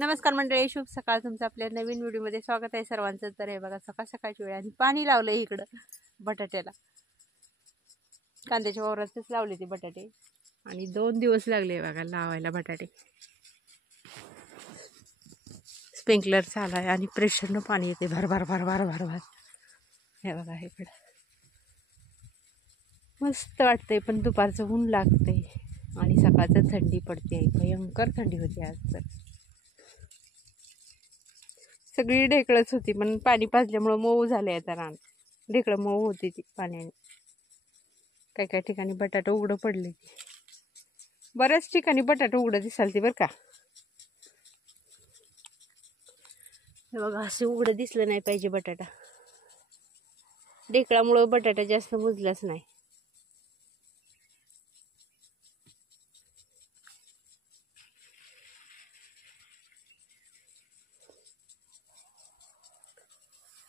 नमस्कार मंडळी, शुभ सकाळ. तुमचं आपल्या नवीन व्हिडिओमध्ये स्वागत आहे सर्वांचं. तर हे बघा सकाळ सकाळची वेळ आणि पाणी लावलंय इकडं बटाट्याला. कांद्याच्या वावरातच लावले ते बटाटे आणि 2 दिवस लागले बघा लावायला बटाटे. स्प्रिंकलर चालाय आणि प्रेशरनं पाणी येते भर भर भर भर भर भर. हे बघा इकडं मस्त वाटतंय, पण दुपारचं ऊन लागतंय आणि सकाळचं थंडी पडते. भयंकर थंडी होती आज. तर सगळी ढेकळच होती, पण पाणी पाजल्यामुळं मऊ झालंय आता रान. ढेकळं मऊ होती ती पाण्याने. काही काही ठिकाणी बटाटा उघडं पडले. बऱ्याच ठिकाणी बटाटा उघडं दिसालते बरं का. हे बघा असं उघडं दिसलं नाही पाहिजे बटाटा. ढेकळामुळं बटाटा जास्त मुजलाच नाही.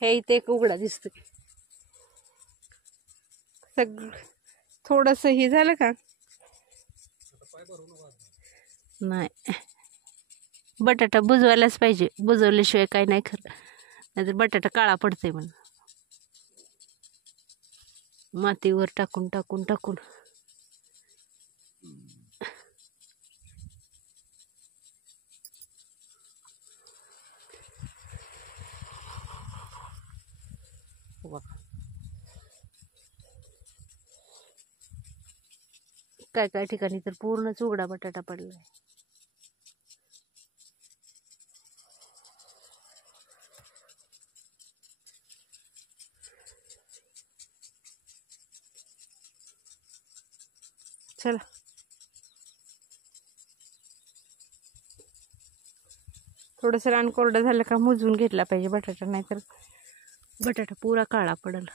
हे इथे एक उघडा दिसतोय. सगळं थोडस हे झालं का नाही. बटाटा बुजवायलाच पाहिजे, बुजवल्याशिवाय काही नाही खरं. नाहीतर बटाटा काळा पडतोय म्हणून. मातीवर टाकून टाकून टाकून काय काय ठिकाणी तर पूर्णच उघडा बटाटा पडलाय. चला थोडंसं रान कोरडं झालं का मुजून घेतला पाहिजे बटाटा, नाहीतर बटाटा पुरा काळा पडल.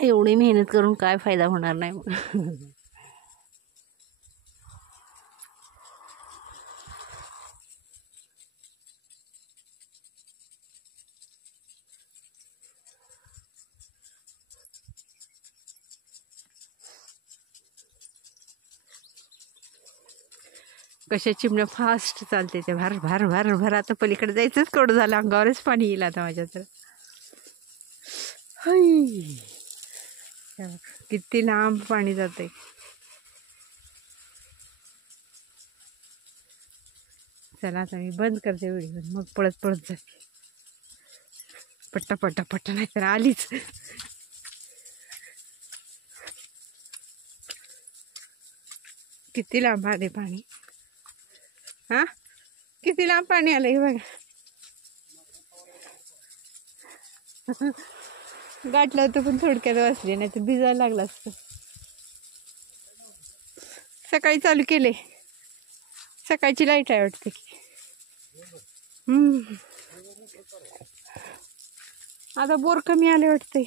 एवढी मेहनत करून काय फायदा होणार नाही मग. कशा चिमण्या फास्ट चालते ते भर भर भर भर. आता पलीकडे जायचंच कोड झालं, अंगावरच पाणी येईल आता माझ्या. तर किती लांब पाणी जाते. चला आता मी बंद करते व्हिडिओ, मग पळत पळत जाते. पट्टा पट्टा पट्टा नाही तर आलीच. किती लांब आले पाणी. हा किती लांब पाणी आलंय बघा. गाठलं होतं पण थोडक्यात वाचले, नाही तर भिजायला लागला असतं. सकाळी चालू केले, सकाळची लाईट आहे वाटते की. आता बोर कमी आले वाटते.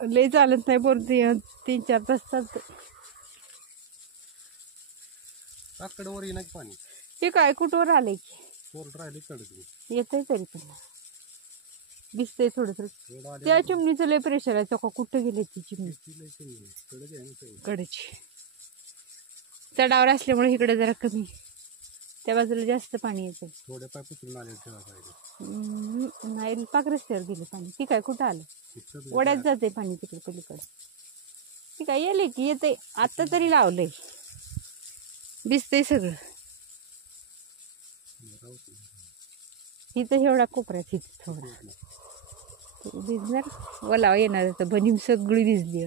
लय चालत नाही बोर, 3-4 तास चालत. पाणी हे काय कुठवर आले की येतंय तरी पण दिसतंय थोडं थोडं. त्या चिमणीचं लय प्रेशर आहे. चोका कुठं गेले ती चिमणी कडेची. चढावर असल्यामुळे इकडे जरा कमी, त्या बाजूला जास्त पाणी येतं. नाही पाक रस्त्यावर गेले पाणी. ती काय कुठं आलं, वड्यात जाते पाणी तिकडे पलीकडे. ती काय येले की येते. आता तरी लावलंय, दिसतंय सगळं. इथं एवढा कोपऱ्यात इथं थोडा भिजणार, ओलावा येणार. तर बनीम सगळी भिजली.